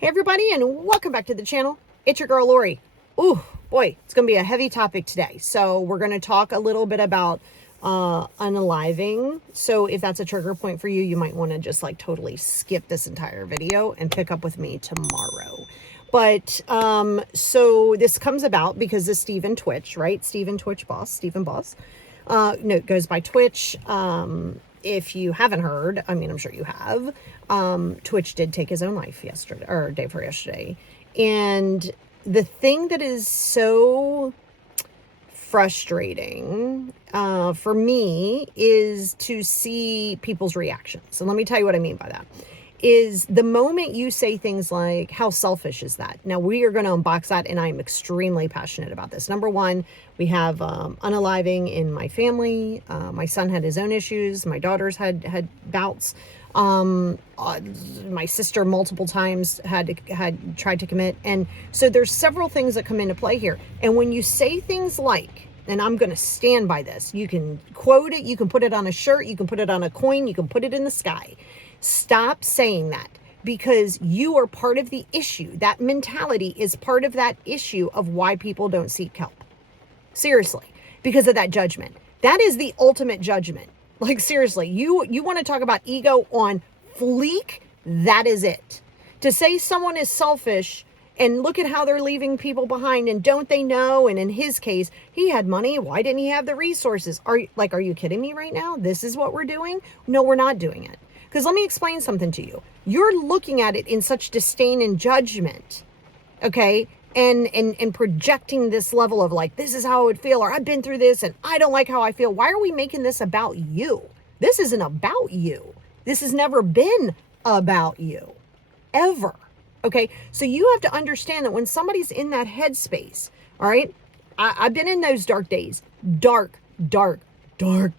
Hey everybody, and welcome back to the channel. It's your girl Lori. Ooh, boy, it's gonna be a heavy topic today. So we're gonna talk a little bit about unaliving. So if that's a trigger point for you, you might want to just like totally skip this entire video and pick up with me tomorrow. But so this comes about because of Stephen Twitch, right? Stephen Boss. No, it goes by Twitch. If you haven't heard, I mean, I'm sure you have, Twitch did take his own life yesterday, or day before yesterday. And the thing that is so frustrating for me is to see people's reactions. And let me tell you what I mean by that. Is the moment you say things like, how selfish is that? Now, we are going to unbox that, and I'm extremely passionate about this. Number one, we have unaliving in my family. My son had his own issues. My daughters had bouts. My sister multiple times had tried to commit. And so there's several things that come into play here. And when you say things like, and I'm going to stand by this, you can quote it, you can put it on a shirt, you can put it on a coin, you can put it in the sky. Stop saying that, because you are part of the issue. That mentality is part of that issue of why people don't seek help. Seriously, because of that judgment. That is the ultimate judgment. Like, seriously, you want to talk about ego on fleek? That is it. To say someone is selfish and look at how they're leaving people behind, and don't they know? And in his case, he had money. Why didn't he have the resources? Are you kidding me right now? This is what we're doing? No, we're not doing it. Because let me explain something to you. You're looking at it in such disdain and judgment, okay? And projecting this level of like, this is how I would feel, or I've been through this and I don't like how I feel. Why are we making this about you? This isn't about you. This has never been about you, ever, okay? So you have to understand that when somebody's in that headspace, all right? I've been in those dark days, dark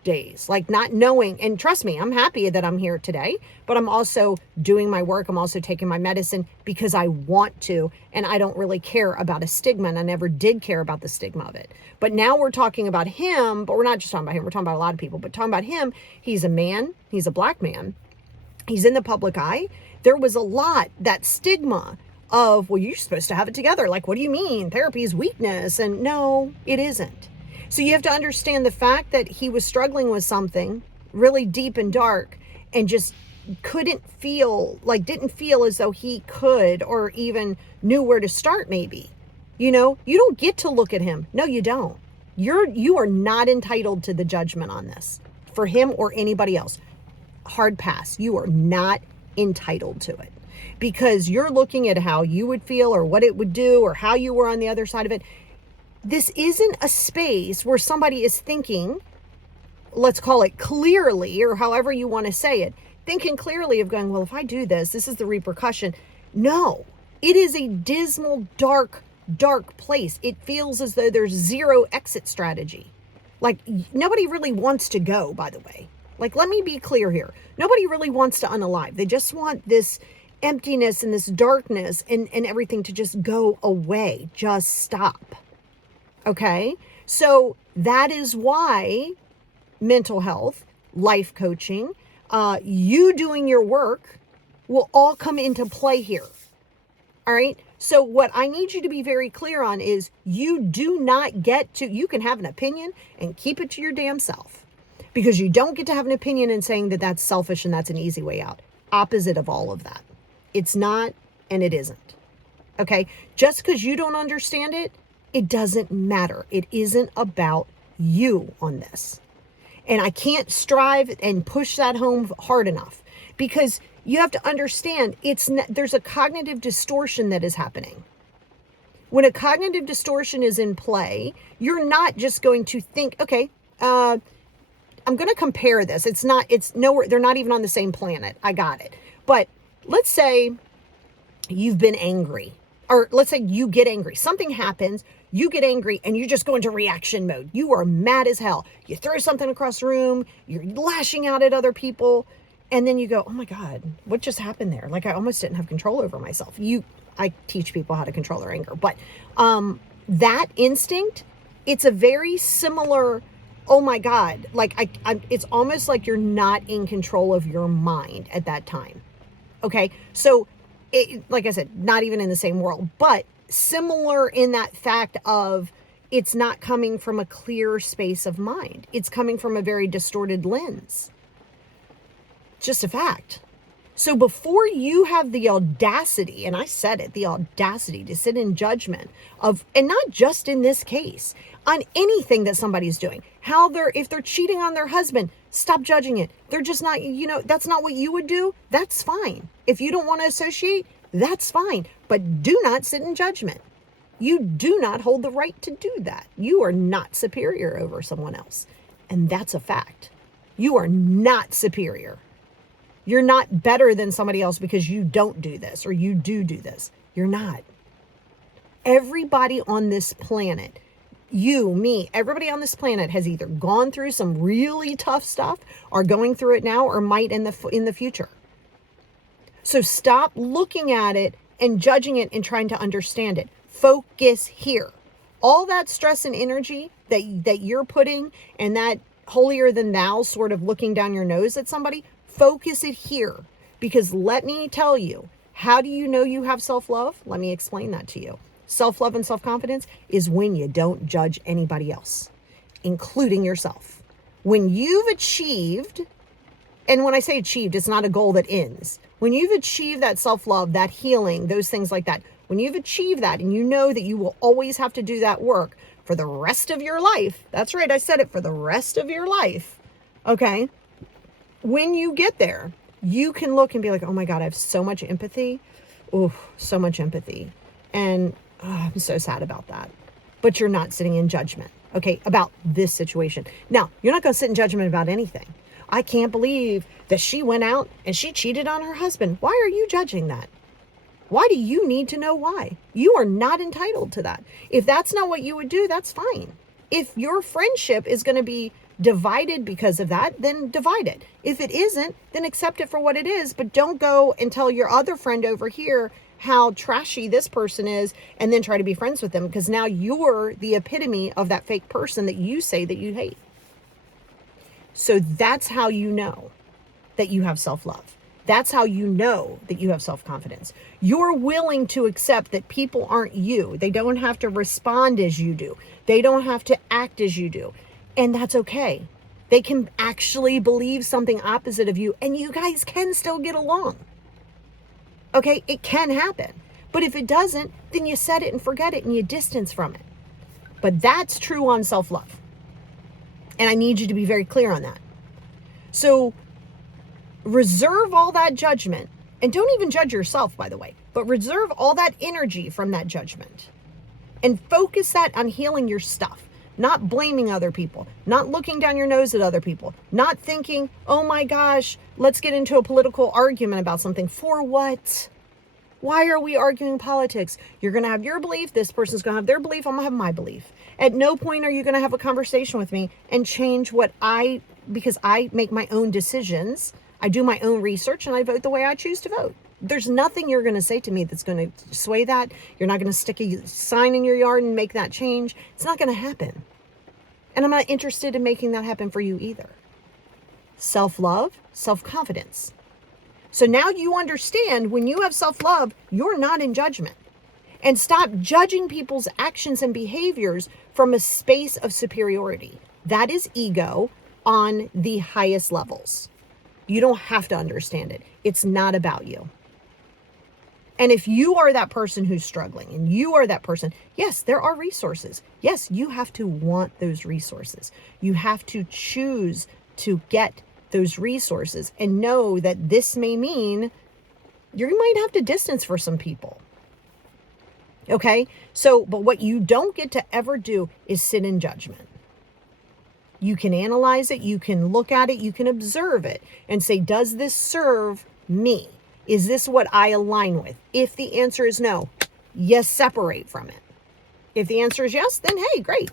days, like not knowing. And trust me, I'm happy that I'm here today, but I'm also doing my work. I'm also taking my medicine because I want to, and I don't really care about a stigma, and I never did care about the stigma of it. But now we're talking about him, but we're not just talking about him. We're talking about a lot of people, but talking about him. He's a man. He's a black man. He's in the public eye. There was a lot, that stigma of, well, you're supposed to have it together. Like, what do you mean? Therapy is weakness. And no, it isn't. So you have to understand the fact that he was struggling with something really deep and dark and just didn't feel as though he could or even knew where to start maybe. You know, you don't get to look at him. No, you don't. You are not entitled to the judgment on this for him or anybody else. Hard pass. You are not entitled to it because you're looking at how you would feel or what it would do or how you were on the other side of it. This isn't a space where somebody is thinking, let's call it clearly, or however you want to say it, thinking clearly of going, well, if I do this, this is the repercussion. No, it is a dismal, dark place. It feels as though there's zero exit strategy. Like, nobody really wants to go, by the way. Like, let me be clear here. Nobody really wants to unalive. They just want this emptiness and this darkness and everything to just go away. Just stop. Okay, so that is why mental health, life coaching, you doing your work will all come into play here. All right, so what I need you to be very clear on is you do not get to, you can have an opinion and keep it to your damn self, because you don't get to have an opinion and saying that that's selfish and that's an easy way out. Opposite of all of that. It's not, and it isn't. Okay, just because you don't understand it, it doesn't matter. It isn't about you on this. And I can't strive and push that home hard enough, because you have to understand there's a cognitive distortion that is happening. When a cognitive distortion is in play, you're not just going to think, okay, I'm going to compare this. It's nowhere, they're not even on the same planet. I got it. But let's say you've been angry, or let's say you get angry. Something happens, you get angry, and you just go into reaction mode. You are mad as hell. You throw something across the room, you're lashing out at other people, and then you go, oh my God, what just happened there? Like, I almost didn't have control over myself. I teach people how to control their anger, but that instinct, it's a very similar, oh my God, like it's almost like you're not in control of your mind at that time. Okay, so like I said, not even in the same world, but similar in that fact of it's not coming from a clear space of mind. It's coming from a very distorted lens. Just a fact. So before you have the audacity, and I said it, the audacity to sit in judgment of, and not just in this case, on anything that somebody's doing, if they're cheating on their husband, stop judging it. They're just not, that's not what you would do. That's fine. If you don't want to associate, that's fine. But do not sit in judgment. You do not hold the right to do that. You are not superior over someone else. And that's a fact. You are not superior. You're not better than somebody else because you don't do this or you do this. You're not. Everybody on this planet, you, me, everybody on this planet has either gone through some really tough stuff, are going through it now, or might in the future. So stop looking at it and judging it and trying to understand it. Focus here. All that stress and energy that you're putting, and that holier than thou sort of looking down your nose at somebody, focus it here. Because let me tell you, how do you know you have self-love? Let me explain that to you. Self-love and self-confidence is when you don't judge anybody else, including yourself. When you've achieved, and when I say achieved, it's not a goal that ends. When you've achieved that self-love, that healing, those things like that, when you've achieved that and you know that you will always have to do that work for the rest of your life, that's right, I said it, for the rest of your life, okay? When you get there, you can look and be like, oh my God, I have so much empathy. Oh, so much empathy. And I'm so sad about that. But you're not sitting in judgment, okay, about this situation. Now, you're not going to sit in judgment about anything. I can't believe that she went out and she cheated on her husband. Why are you judging that? Why do you need to know why? You are not entitled to that. If that's not what you would do, that's fine. If your friendship is going to be divided because of that, then divide it. If it isn't, then accept it for what it is, but don't go and tell your other friend over here how trashy this person is and then try to be friends with them, because now you're the epitome of that fake person that you say that you hate. So that's how you know that you have self-love. That's how you know that you have self-confidence. You're willing to accept that people aren't you. They don't have to respond as you do. They don't have to act as you do. And that's okay. They can actually believe something opposite of you, and you guys can still get along. Okay, it can happen. But if it doesn't, then you set it and forget it and you distance from it. But that's true on self-love. And I need you to be very clear on that. So reserve all that judgment, and don't even judge yourself, by the way, but reserve all that energy from that judgment and focus that on healing your stuff, not blaming other people, not looking down your nose at other people, not thinking, oh my gosh, let's get into a political argument about something. For what? Why are we arguing politics? You're going to have your belief. This person's going to have their belief. I'm going to have my belief. At no point are you going to have a conversation with me and change because I make my own decisions. I do my own research and I vote the way I choose to vote. There's nothing you're going to say to me that's going to sway that. You're not going to stick a sign in your yard and make that change. It's not going to happen. And I'm not interested in making that happen for you either. Self-love, self-confidence. So now you understand when you have self-love, you're not in judgment. And stop judging people's actions and behaviors from a space of superiority. That is ego on the highest levels. You don't have to understand it. It's not about you. And if you are that person who's struggling and you are that person, yes, there are resources. Yes, you have to want those resources. You have to choose to get those resources and know that this may mean you might have to distance for some people. Okay? So, but what you don't get to ever do is sit in judgment. You can analyze it, you can look at it, you can observe it and say, does this serve me? Is this what I align with? If the answer is no, yes, separate from it. If the answer is yes, then hey, great.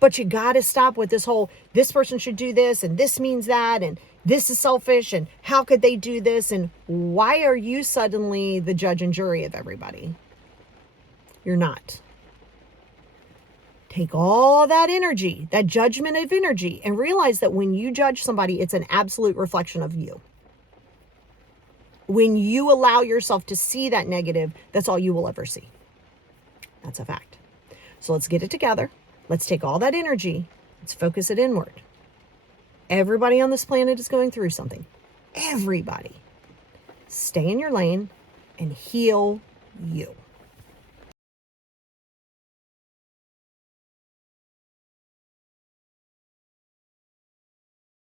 But you got to stop with this person should do this and this means that and this is selfish and how could they do this and why are you suddenly the judge and jury of everybody? You're not. Take all that energy, that judgment of energy, and realize that when you judge somebody, it's an absolute reflection of you. When you allow yourself to see that negative, that's all you will ever see. That's a fact. So let's get it together. Let's take all that energy. Let's focus it inward. Everybody on this planet is going through something. Everybody. Stay in your lane and heal you.